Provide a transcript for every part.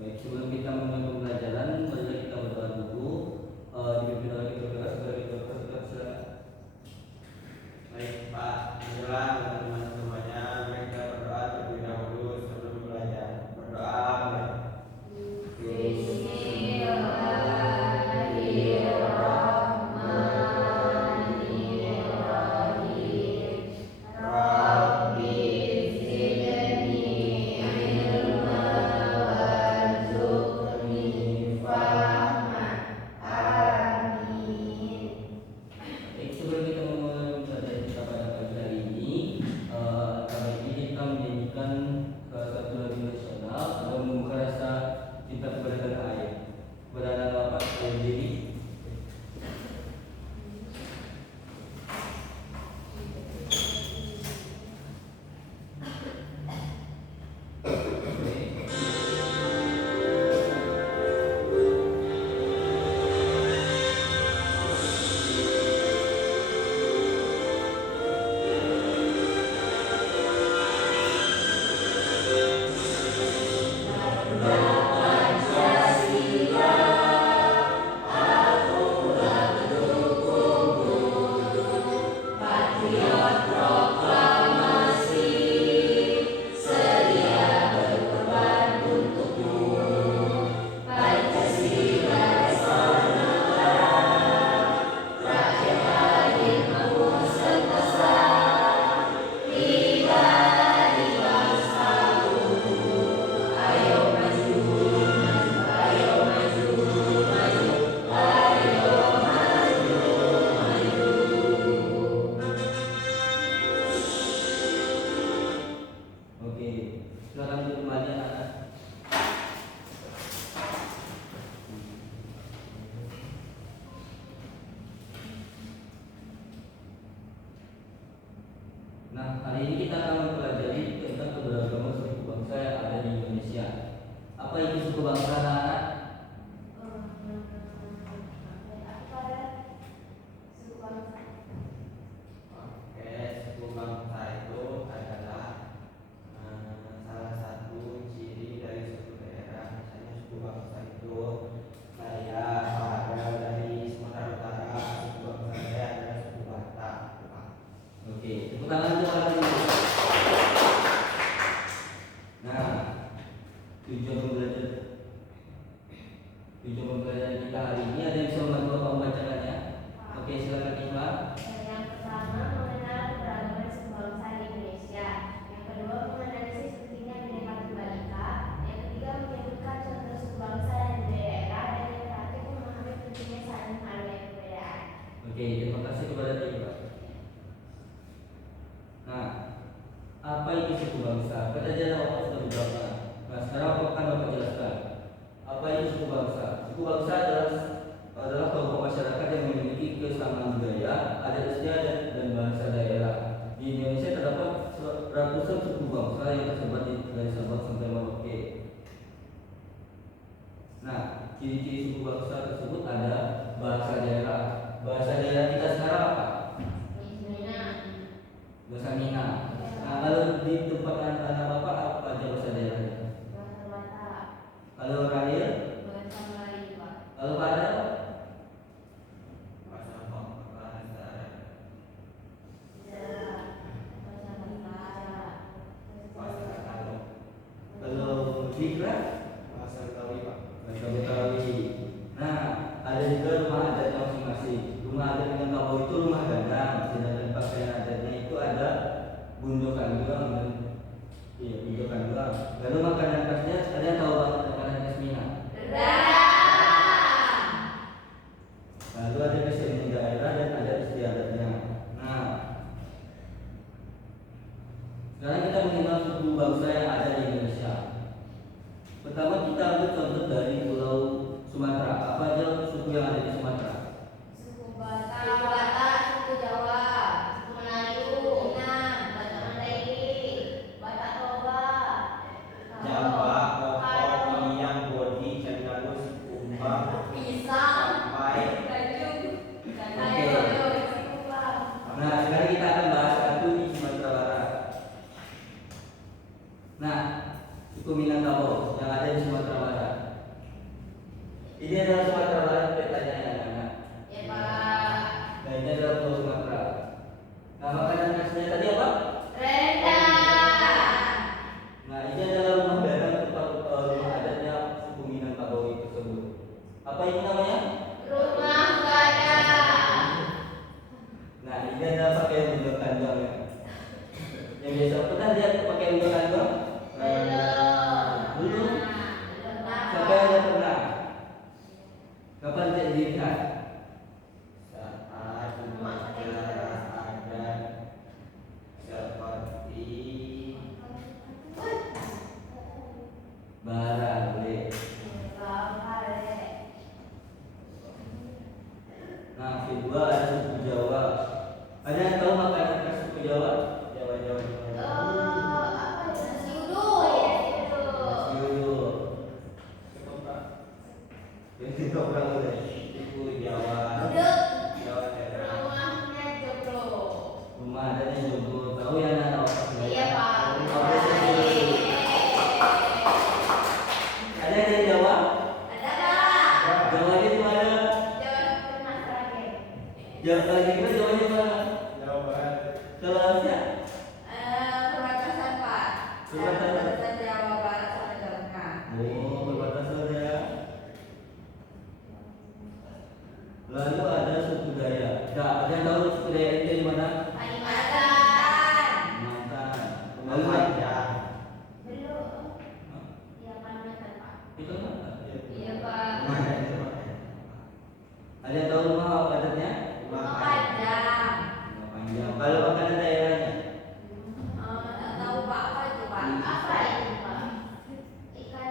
Baik, sebelum kita mulai pembelajaran, marilah kita berdoa dulu. Dipimpin oleh Ketua Kelas Nah, hari ini kita akan mempelajari tentang keberagaman suku bangsa yang ada di Indonesia. Apa itu suku bangsa, anak-anak? Oke, suku bangsa itu adalah salah satu ciri dari suatu daerah. Misalnya suku bangsa itu saya ada dari Sumatera Utara, suku bangsa saya adalah suku Batak. Oke, tepuk tangan untuk orang ini. Nah, tujuan pembelajaran kita hari ini ada yang bisa membantu Bapak membacakannya? Oke, silakan Islam. Yang pertama mengenal keberagaman suku bangsa di Indonesia. Yang kedua menganalisis pentingnya Bhinneka Tunggal Ika. Yang ketiga menyebutkan contoh suku bangsa dan budaya daerah. Dan yang terakhir memahami pentingnya saling menghargai perbedaan. Oke, terima kasih kepada Ibu. Nah, apa itu suku bangsa? Kata dia Bapak sudah menjawabnya. Nah, sekarang akan Bapak jelaskan. Apa itu suku bangsa? Suku bangsa adalah kelompok masyarakat yang memiliki kesamaan budaya, adat istiadat, dan bahasa daerah. Di Indonesia terdapat ratusan suku bangsa yang tersebar dari Sabang sampai Merauke. Nah, ciri-ciri suku bangsa tersebut ada bahasa daerah. Bahasa daerah kita sekarang apa? Bahasa Minang. Nah, kalau di tempat anak Bapak apa aja bahasa daerahnya? Bahasa Batak. Kalau Rahil? Bahasa Melayu, Pak. Kalau Farel? Bahasa bahasa bahasa Karo, Kalau Zikra? bahasa Betawi, Pak. Bahasa Betawi. Nah, ada juga rumah adatnya masing-masing. Rumah adat Minangkabau itu rumah gadang, sedangkan pakaian adatnya itu ada gundukan doang dan gundukan doang. Lalu makanan khasnya, ada yang tahu banget makanan khas Minang? Lalu ada kesenian daerah dan adat istiadatnya. Nah, sekarang kita mengenal suku bangsa yang ada di Indonesia. Pertama kita ambil contoh dari Pulau Sumatera. Apa aja suku yang ada di Sumatera? Suku Batak, suku Jawa, suku Melayu, Minang, Batak Mandailing, Batak Toba, Jawa, Pokok, Iyang, Bodi, Cendalus, Kumbang, Pisang, Sampai. Nah, sekarang kita akan bahas satu di Sumatera Barat. Nah, suku Minangkabau yang ada di Sumatera Barat. Ini adalah Sumatera Barat petanya ya, anak-anak. Ya, Pak. Nah, ini adalah Pulau Sumatera. Nah, makanan khasnya tadi apa? Rendang. Nah, ini adalah rumah gadang tempat rumah adatnya suku Minangkabau tersebut. Apa ini namanya? Rumah gadang. Nah, ini adalah pakaian gunung kandang ya. Yang biasa pernah lihat pakaian gunung kandang? Belum. Sampai ada pernah. Kapan dia dilihat? Saat upacara adat seperti Barale. Nah, kedua ada suku Jawa. Ada yang tahu makanan khas suku Jawa? Jawa. Nasi uduk. Nasi uduk. Ketoprak. Ini ketoprak boleh. Itu Jawa. Uduk. Jawa Tengah. Rumahnya joglo. Rumah adanya Joglo. Tahu ya anak apa? Iya, Pak. Ada yang dari Jawa? Ada, Pak. Jawa itu mana? Jawa Tengah terakhir. Jawa lagi kita Jawa di mana? Jawa Barat. Sulawesi. Perbatasan, Pak. Perbatasan. Perbatasan Jawa Barat sama Jawa Tengah. Oh, perbatasan ya. Lalu ada suku Dayak. Nah, ada yang tahu suku Dayak itu di mana? Kalimantan. Kalimantan. Lalu Lumajang. Belum. Ya, Kalimantan, Pak. itu mana? Iya, Pak. Ada yang tahu rumah adatnya? Rumah Padang. Rumah panjang. Kalau makanan daerahnya? Nggak tahu, Pak. Apa itu, Pak? Apa itu, Pak? Ikan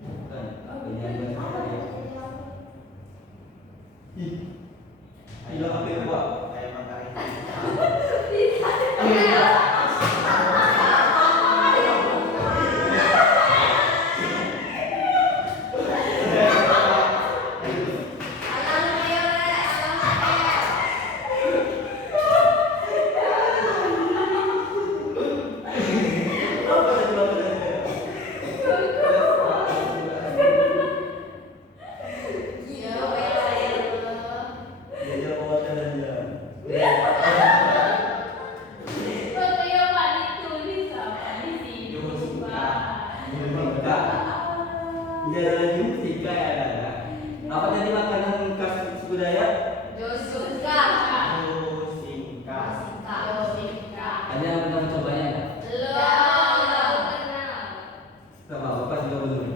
Bukan. Apa ini yang bahasa Dayak? Ih, bilang apa ya, Pak? Kayak makan itu. Budaya? Josika. Musika. Josika. Ada yang pernah mencobanya nggak? Belum kenal. Sama Bapak juga belum.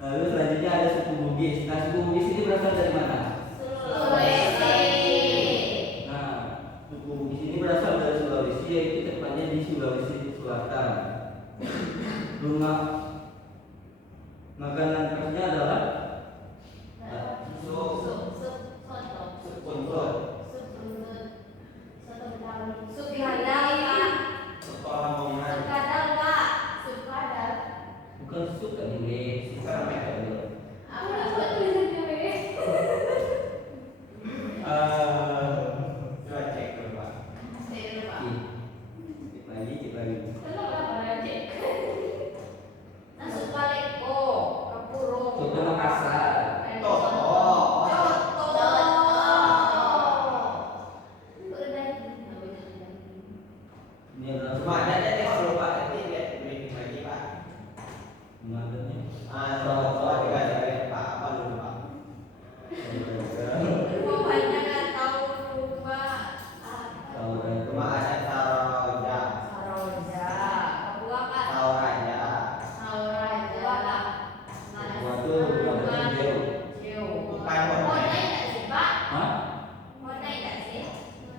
Lalu selanjutnya ada suku Bugis. Nah, suku Bugis ini berasal dari mana? Sulawesi. Nah, suku Bugis ini berasal dari Sulawesi, yaitu tepatnya di Sulawesi Selatan. Rumah makanan khasnya adalah Sup soto. Sup buntut. Sup buntut. Soto Betawi. Sup kadal, Pak. Soto Lamongan. Sup kadal, Pak. Sup kadal. bukan sup kan ini, sup karamen. Apa buat tulisannya, Wei? Coba cek dulu Pak. Saya lupa. Cip lagi. Kenapa pada cek? Nah, sup paleko, kapurung. Soto Makassar. Toto. Ini adalah Cuma ada tengok dulu Pak, nanti lihat briefing lagi Pak. Makannya. Soto dikasih Pak, apa dulu Pak? Banyak kan tahu Pak. Cuma ada Saroja, Saroja, Papua Pak. Sauraja, Saroja lah. Waktu bukan jauh. Jauh. Bukan Mau Honai. naik nggak sih Pak? Hah? Mau naik nggak sih?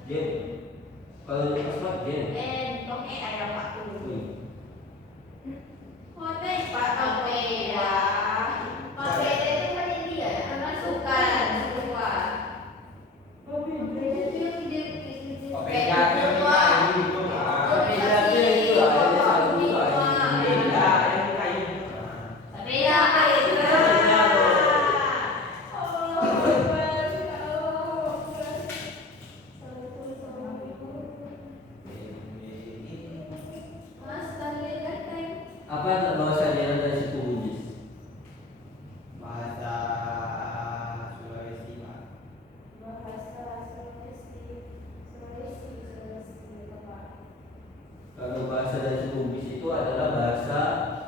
Jauh. Kalau di asmat jauh. Dong ada Pak dulu. Wih. Mau naik Pak Papeda. Papeda itu kan India ya? Bukan, semua. Papeda itu yang di Papeda itu kayu itu Pak. Papeda itu lah, ada satu lah. Papeda itu kayu. Papeda Pak itu. Apa bahasa daerah dari suku Bugis? Bahasa Sulawesi Pak. Kalau bahasa dari suku Bugis itu adalah bahasa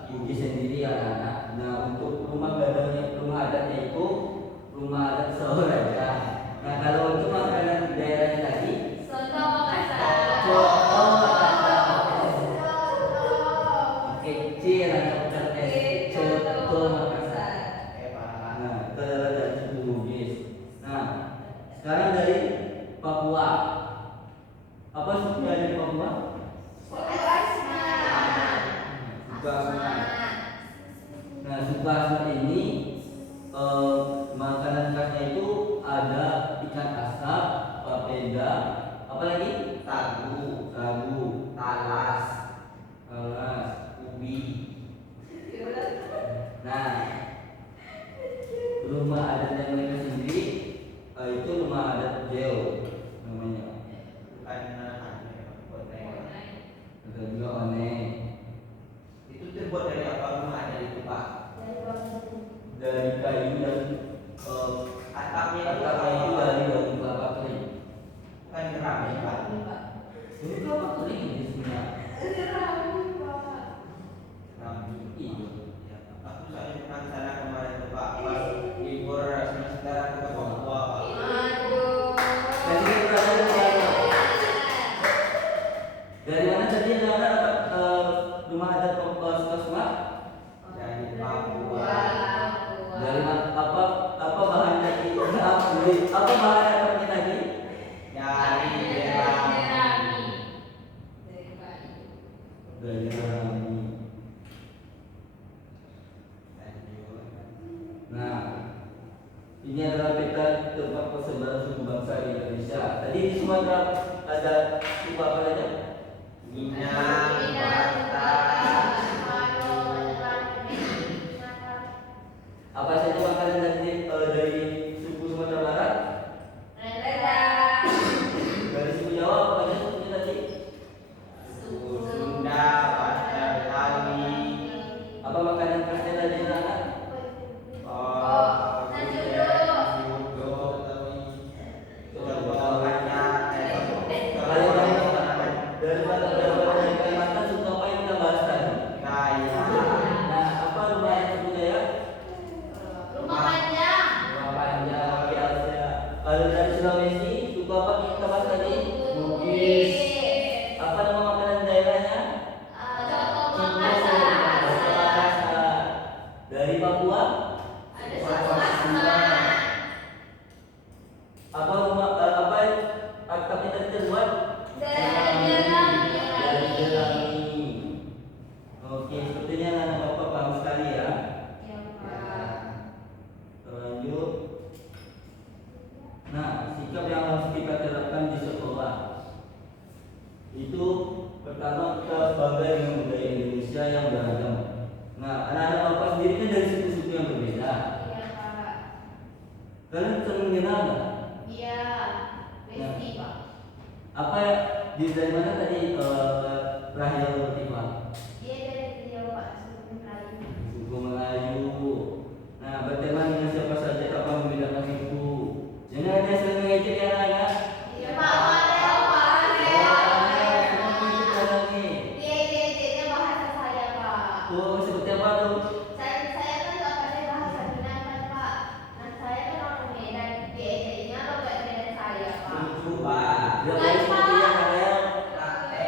Bugis sendiri ya anak. Nah, untuk rumah gadangnya, rumah adatnya itu rumah adat Sauraja. Nah, kalau untuk makanan daerahnya tadi, Soto Makassar. Soto Makassar. Kecil atau es Soto Makassar. Pak. Nah, itu adalah dari suku Bugis. Nah, sekarang dari Papua. Apa sukunya dari Papua? Suku Asmat. Nah, suku Asmat ini makanan khasnya itu ada ikan asap, papeda, apa lagi? Sagu, Sagu, talas, alas. ubi. Nah, rumah adatnya mereka sendiri itu rumah adat Jeo namanya. Bukan Ada juga One. itu terbuat dari apa rumah ada itu Pak? Dari kayu dan Atapnya itu atapnya itu apa? dari daun kelapa kering. Bukan keramik Pak. Ini kelapa kering ini sebenarnya. Keramik. Iya. Ya, aku soalnya pernah ke sana kemarin tuh Pak. Pas libur semester aku ke Papua Pak. Dari sini berasal dari mana? Dari mana tadi anak rumah adat Papua? Dari Papua. Dari apa bahan tadi? Apa bahan atapnya tadi? Dari Jerami. Dari Rami. Lanjut. Nah, ini adalah peta tempat persebaran suku bangsa di Indonesia. Tadi di Sumatera ada suku apa saja? Minang, Batak, Apa saja makanan dari suku Sumatera Barat? Dari suku Jawa apa saja sukunya tadi? suku Sunda, Batak, Betawi. Apa makanan khasnya dari sana? Nasi uduk. Dari Kalimantan suku apa yang kita bahas tadi? Nah, apa rumah yang suku Jaya? Dari Papua? Ada suku Asmat. Tapi tadi terbuat Dari Jerami. dari jerami. Oke, sepertinya anak bapak paham sekali ya. Ya, Pak. Lanjut. Nah, sikap yang harus kita terapkan di sekolah itu pertama kita bangga dengan budaya Indonesia yang beragam. Nah, anak-anak bapak sendiri kan dari suku-suku yang berbeda. Iya, Pak. Kalian sering mengenal nggak? Iya. Besti, Pak. Apa dari mana tadi Rahel Latifah? Dia dari Jawa, Pak. Suku Melayu. Suku Melayu. Nah, berteman dengan siapa saja tanpa membedakan suku. Jangan ada yang sering mengejek ya anak-anak. Iya, Pak. Ada, Pak. Ada. Semua mengejek orang ini. Dia bahasa saya, Pak. Tuh, seperti apa tuh? Saya kan nggak pandai bahasa Minang kan, Pak. Nah, saya kan orang Medan. Dia logat Medan saya, Pak. Lucu, Pak. Dia baik seperti yang Rahel. Praktek.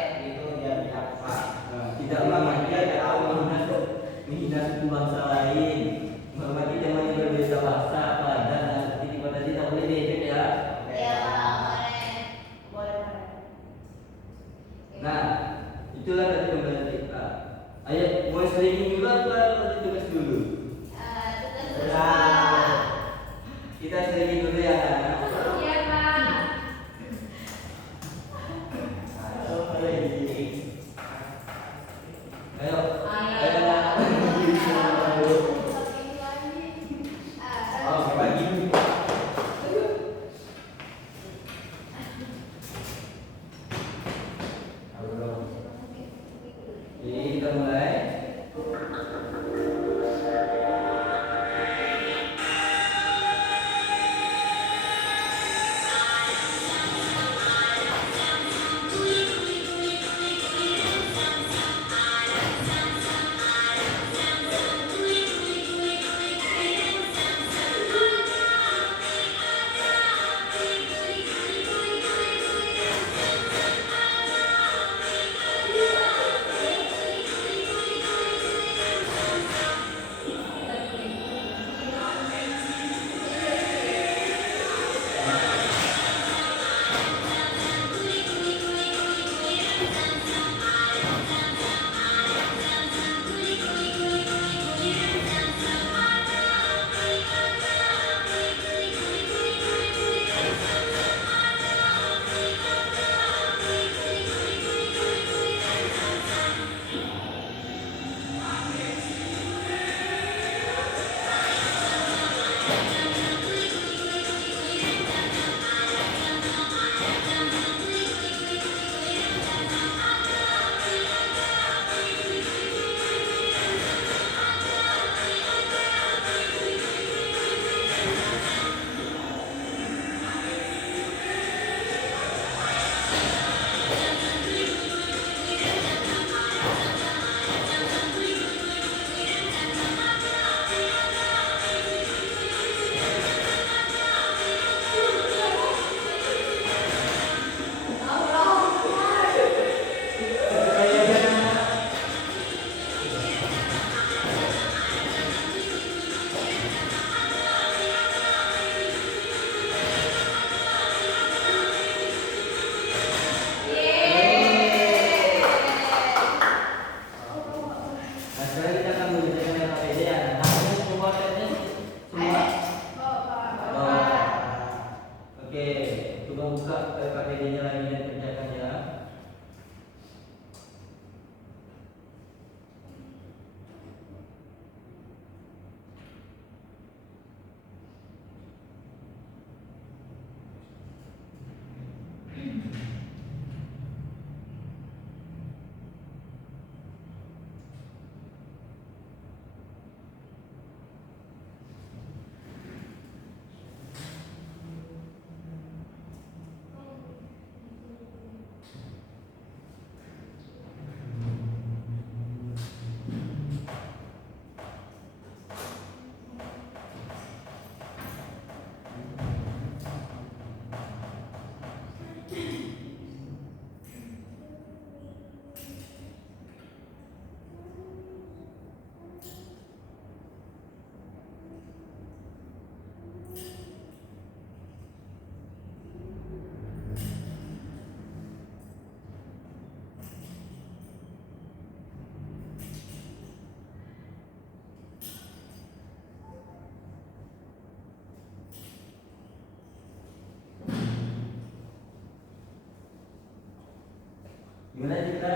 Gimana kita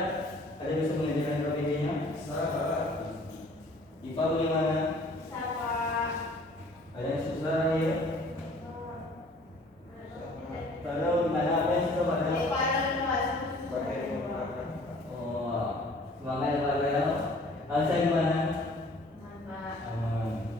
ada bisa mengerjakan PPT-nya? IPA bagaimana? Sama. Ada yang susah ya? Taruh gimana apa yang susah pada? Oh, semangat ya Pak ya. Alsa gimana? Aman.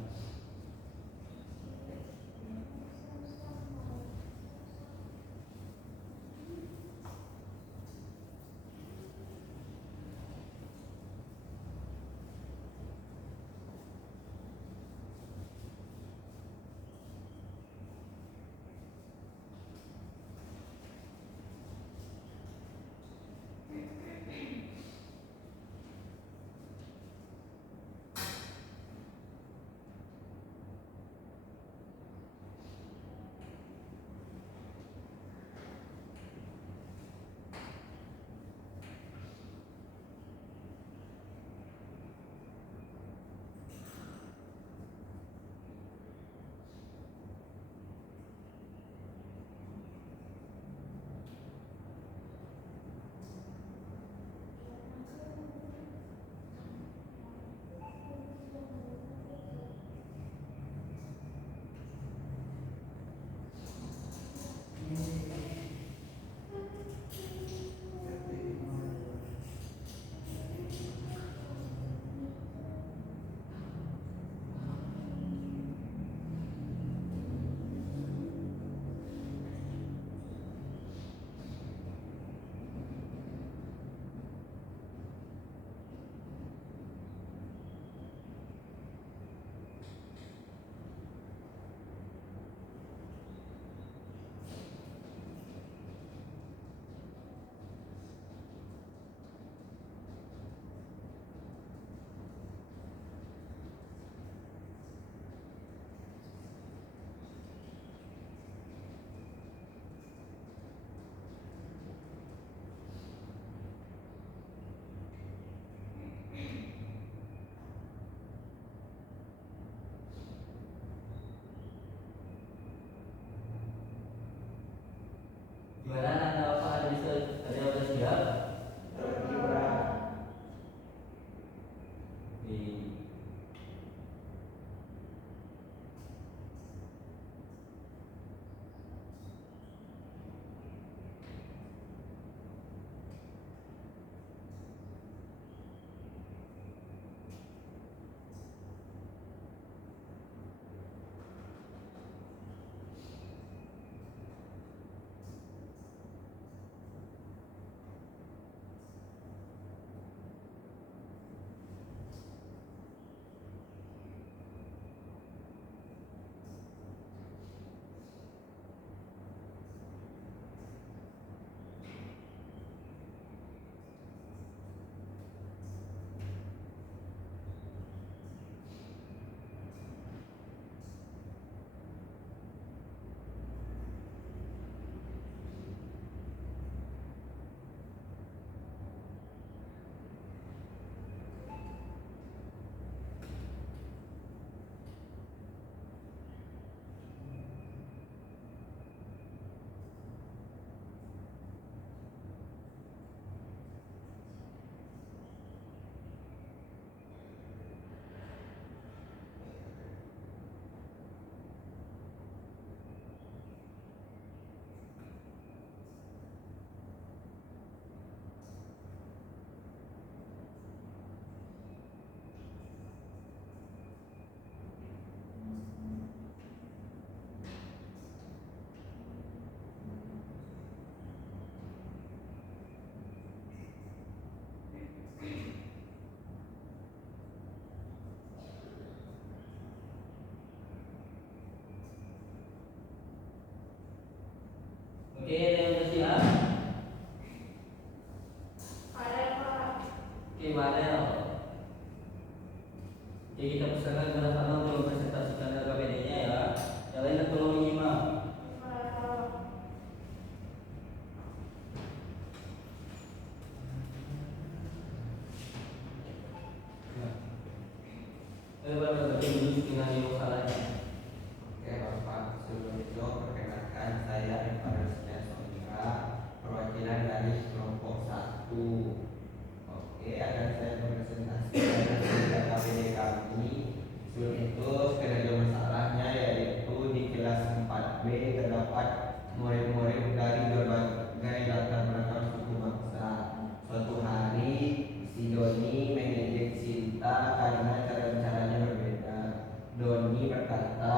berkata,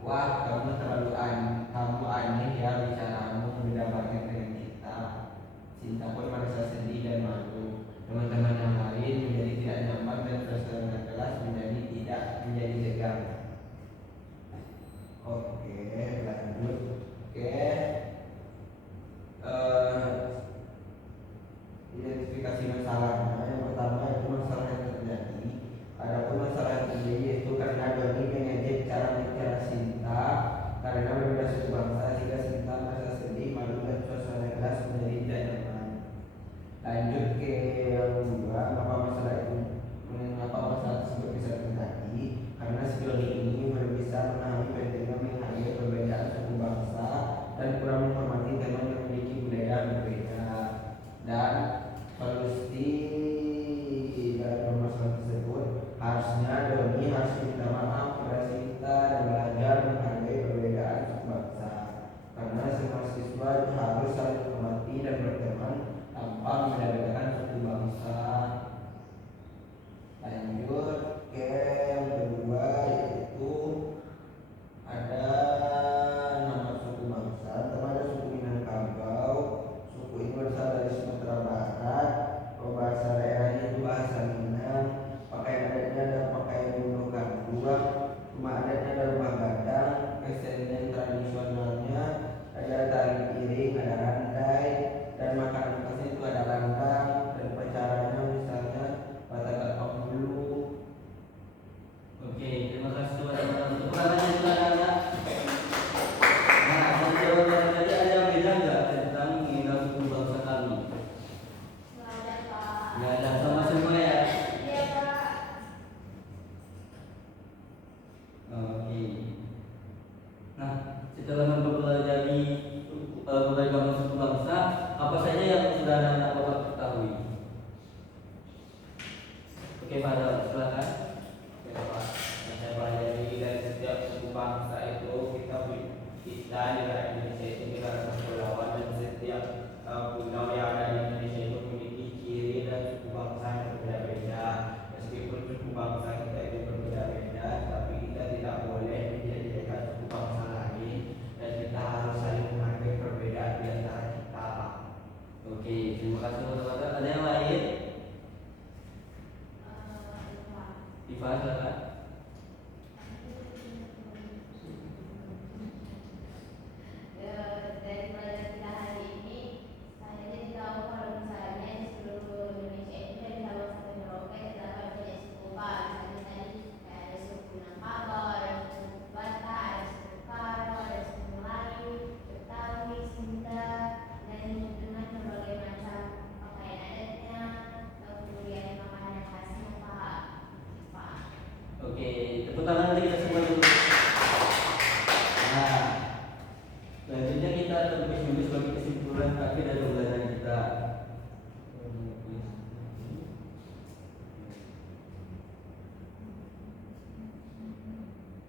"Wah, kamu aneh ya bicaramu beda banget dengan kita." Sinta pun merasa sedih dan malu. Teman-teman yang lain menjadi tidak nyaman dan suasana kelas menjadi tidak menjadi tegang. Oke, lanjut. Oke. Identifikasi masalahnya. Yang pertama itu masalah yang terjadi. Adapun masalah yang terjadi yaitu karena Doni mengejek cara bicara Sinta karena berbeda suku bangsa sehingga Sinta merasa sedih, malu dan suasana kelas menjadi tidak nyaman. Lanjut ke yang kedua, mengapa masalah tersebut bisa terjadi? Karena si Doni ini belum bisa memahami pentingnya menghargai perbedaan suku bangsa dan kurang menghormati teman yang memiliki budaya yang berbeda. Dan solusi dalam permasalahan tersebut harusnya Doni harus minta maaf kepada Sinta dan belajar menghargai perbedaan suku bangsa. Karena semua siswa harus saling menghormati dan berteman tanpa membedakan suku bangsa. Lanjut ke yang kedua yaitu ada nama suku bangsa. Pertama ada suku Minangkabau. Suku ini berasal dari Sumatera Barat. Bahasa daerahnya itu bahasa Minang. Pakaian adatnya ada pakaian bulu gandua. Rumah adatnya ada rumah gadang. Kesenian tradisionalnya ada tari piring, ada randai, dan makanan khasnya itu ada landang. Dan upacaranya misalnya batakan penghulu. Oke, terima kasih teman-teman. Untuk pertanyaannya itu anak-anak. Nah, dari jawaban tadi ada yang beda nggak tentang mengenal suku bangsa kami? Nggak ada, Pak. Nggak ada, sama semua ya. Iya, Pak. Oke. Nah, setelah mempelajari beragam suku bangsa, apa saja yang sudah anak-anak Bapak ketahui? Oke, Fadal, silakan. Oke, Pak. Yang saya pelajari dari setiap suku bangsa itu kita negara Indonesia itu negara kepulauan dan setiap pulau yang ada di Indonesia itu memiliki ciri dan suku bangsa yang berbeda-beda. Meskipun suku bangsa kita itu berbeda-beda, tapi kita tidak boleh menjadikan suku bangsa lain dan kita harus saling menghargai perbedaan di antara kita. Oke, terima kasih teman-teman. Ada yang lain? Pak. Diva, silakan. Dari pelajaran kita hari ini, saya jadi tahu kalau misalnya di seluruh Indonesia itu dari Sabang sampai Merauke terdapat banyak suku, Pak. Misalnya tadi ada suku Minangkabau, ada suku Batak, ada suku Karo, ada suku Melayu, Betawi, Sunda, dan dengan berbagai macam pakaian adatnya, kemudian makanan khasnya, Pak. Oke, tepuk tangan nanti kita semua dulu. Nah, selanjutnya kita akan tulis sebagai kesimpulan akhir dari pembelajaran kita.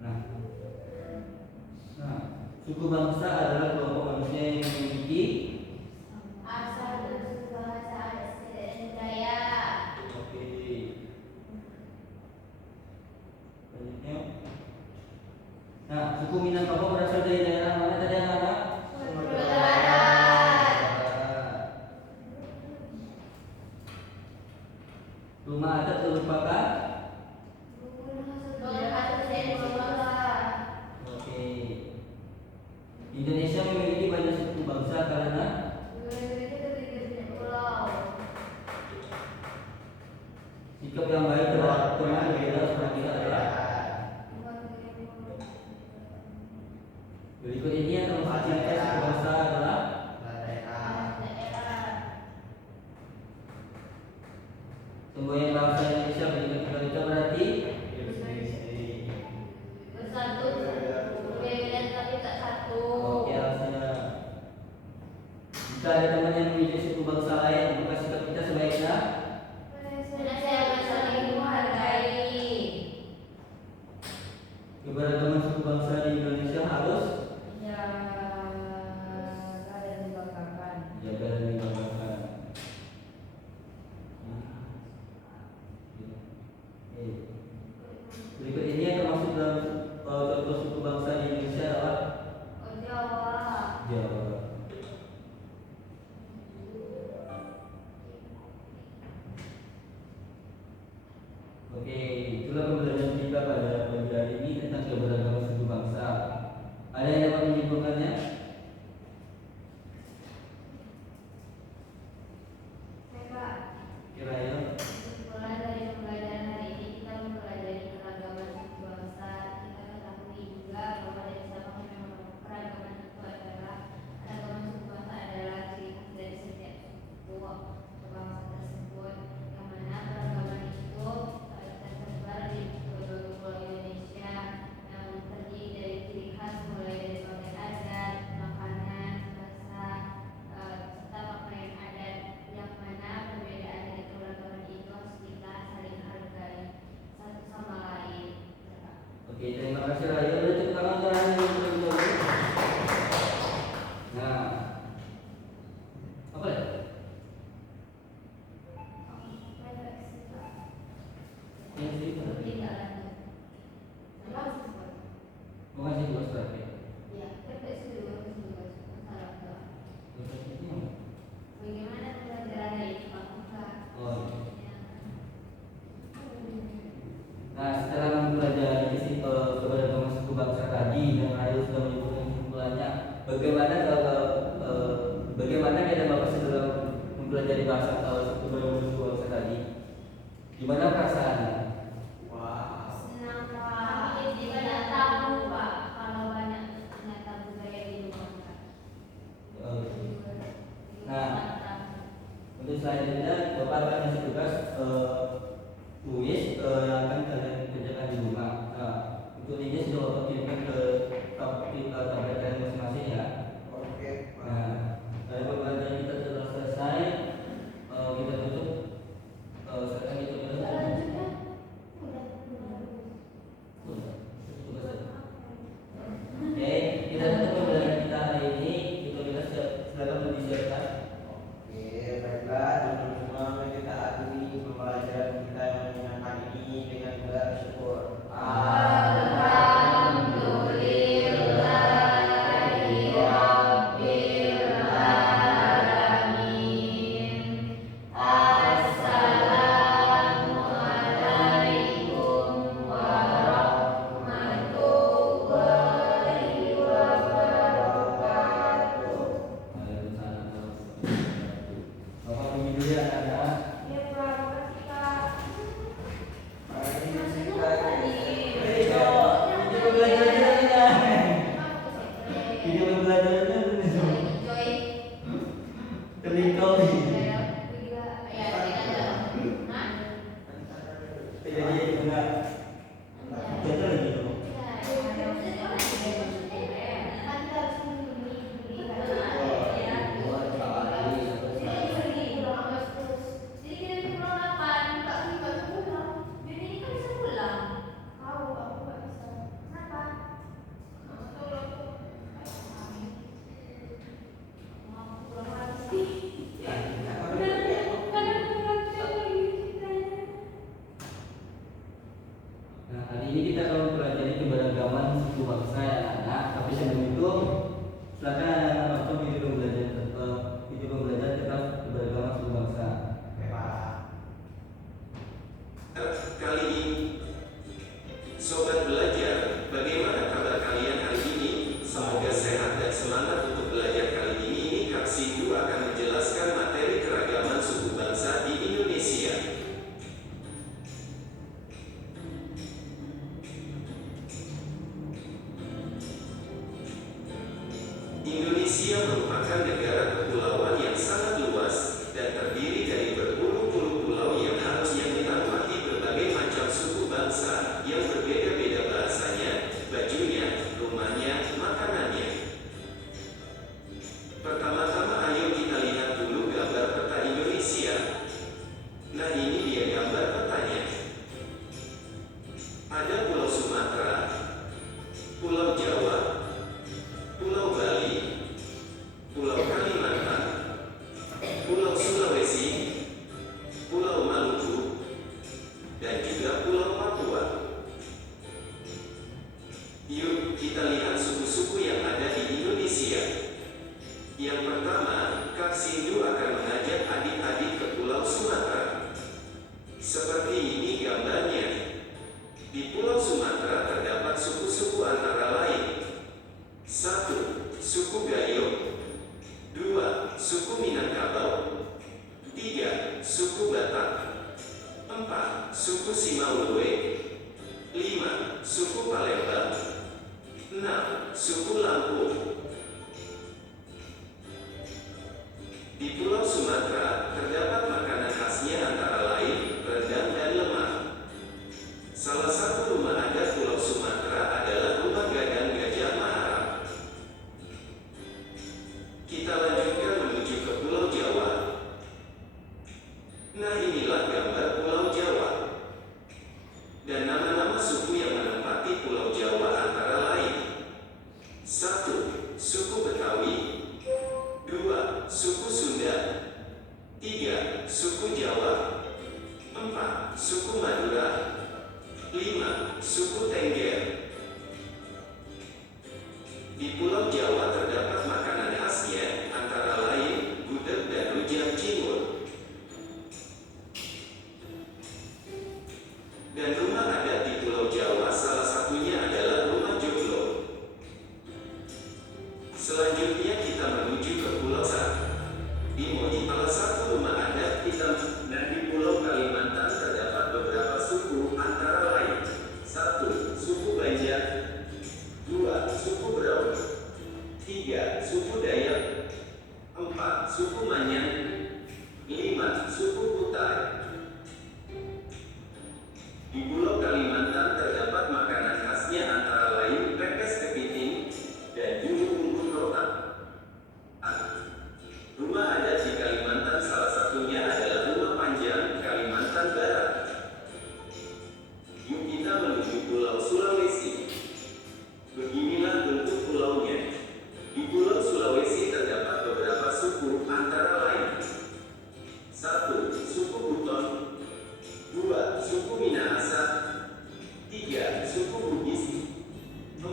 Nah, suku bangsa adalah kelompok manusia yang memiliki Asal usul bahasa adat dan budaya. oke. Selanjutnya, nah, suku Minangkabau berasal dari daerah mana tadi anak-anak? Sumatera Barat. Rumah adat merupakan oke. Indonesia memiliki banyak suku bangsa karena sikap yang baik terhadap teman berbeda sama kita adalah berikut ini yang termasuk ciri khas suku bangsa adalah semboyan bangsa Indonesia berikut kita berarti bersatu, berbeda tapi tak satu. oke alasannya. Jika ada teman yang memiliki suku bangsa lain, maka sikap kita sebaiknya Saya saling menghargai. keberagaman suku bangsa di Indonesia harus jaga dan dibanggakan. Berikut ini yang termasuk dalam bagaimana bagaimana kita Bapak setelah mempelajari bahasa suku bangsa tadi? Gimana perasaannya? Wah, Senang Pak. Jadi banyak tamu Pak. Kalau banyak ternyata budaya di rumah Pak. Nah, untuk selanjutnya Bapak akan kasih tugas tulis yang akan kalian kerjakan di rumah. Nah, untuk ini sudah Bapak kirimkan ke tablet kalian masing-masing ya. oke, Pak. Nah, dari pembelajaran kita sudah selesai, kita tutup. Sekarang kita Oke, kita tutup pembelajaran kita hari ini. Kita silakan untuk disiapkan. Oke, baiklah teman-teman semua, mari kita akhiri pembelajaran kita yang menyenangkan ini dengan gelar syukur. Bapak pergi dulu ya anak-anak. Ya Pak, makasih Pak. Mari Masuk kita tadi. Video pembelajarannya. Video pembelajarannya Joy. terlikau nih. Ya, tidak. Hah? Jadi enggak. Jadi lagi dong. Nah, hari ini kita akan mempelajari keberagaman suku bangsa ya anak-anak. Tapi sebelum itu, silakan anak-anak nonton video pembelajaran tentang keberagaman suku bangsa. Oke, Pak. Kali ini, sobat belajar, bagaimana kabar kalian hari ini? Semoga sehat dan semangat untuk belajar kali ini. Kak Sindu akan menjelaskan materi keragaman suku bangsa di Indonesia. Indonesia merupakan negara kepulauan yang sangat luas dan terdiri dari berpuluh-puluh pulau yang harusnya ditempati berbagai macam suku bangsa yang berbeda-beda bahasanya, bajunya, rumahnya, makanannya. Pertama-tama ayo kita lihat dulu gambar peta Indonesia. Nah, ini dia gambar petanya. Ada Pulau Sumatera, Pulau Jawa, Pulau Bali, Pulau Kalimantan, Pulau Sulawesi, Pulau Maluku, dan juga Pulau Papua. Yuk kita lihat suku-suku yang ada di Indonesia. Yang pertama, Kak Sindu akan mengajak adik-adik ke Pulau Sumatera. Seperti ini gambarnya. Di Pulau Sumatera terdapat suku-suku antara lain: 1. Suku Gayo, 2. Suku Minangkabau, 3. Suku Batak, 4. Suku Simauluwe, 5. Suku Palembang, 6. Suku Lampung. Di Pulau Sumatera terdapat makanan khasnya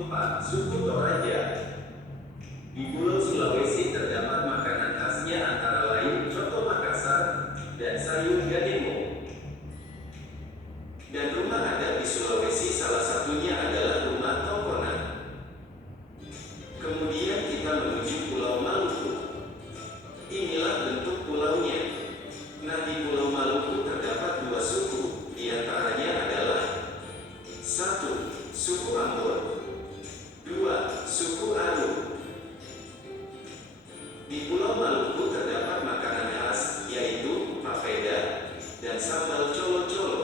4. Suku Toraja. Di Pulau Sulawesi terdapat makanan khasnya antara lain coto Makassar dan sayur gademo. Dan rumah adat di Sulawesi salah satunya adalah rumah Tongkonan. Kemudian kita menuju Pulau Maluku. Inilah bentuk pulaunya. Nah, di Pulau Maluku terdapat 2 suku, di antaranya adalah 1. Suku Ambon. 2. Suku Aru. Di Pulau Maluku terdapat makanan khas, yaitu papeda dan sambal colo-colo.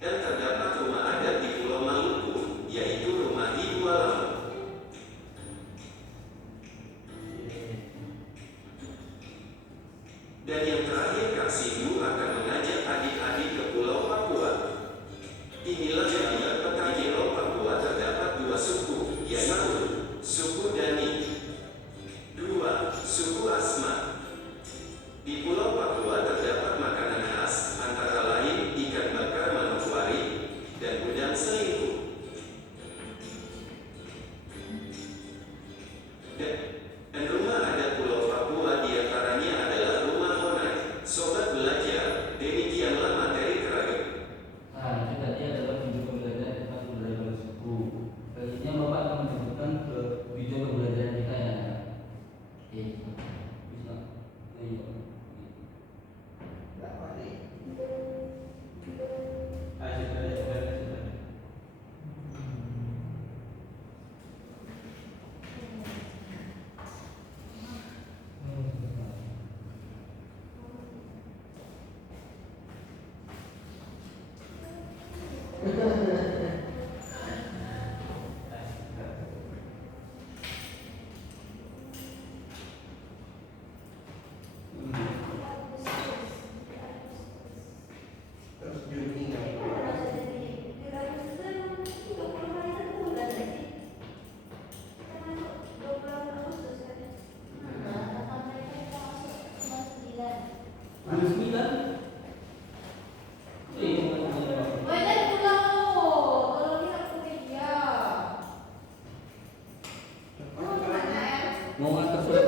Dan terdapat rumah adat di Pulau Maluku, yaitu rumah Higualam. Dan yang terakhir, Kak Sindu akan mengajak adik-adik ke Pulau Papua. Inilah yang peta di Pulau Papua terdapat 2 suku, yaitu suku Dani, 2. Suku Asma. Di Pulau Papua terdapat makanan khas, antara lain ikan bakar Manokwari dan udang selingkuh. Dan rumah adat Pulau Papua diantaranya adalah rumah Honai. Sobat belajar, demikianlah materi keragam. Nah, itu tadi adalah video pembelajaran tentang kebudayaan suku. Selanjutnya Bapak akan menyebutkan ke video pembelajaran kita ya. Oke, bisa. Ayo. Berapa nih? Ayo sudah. Terus Juni Mau ngantar surat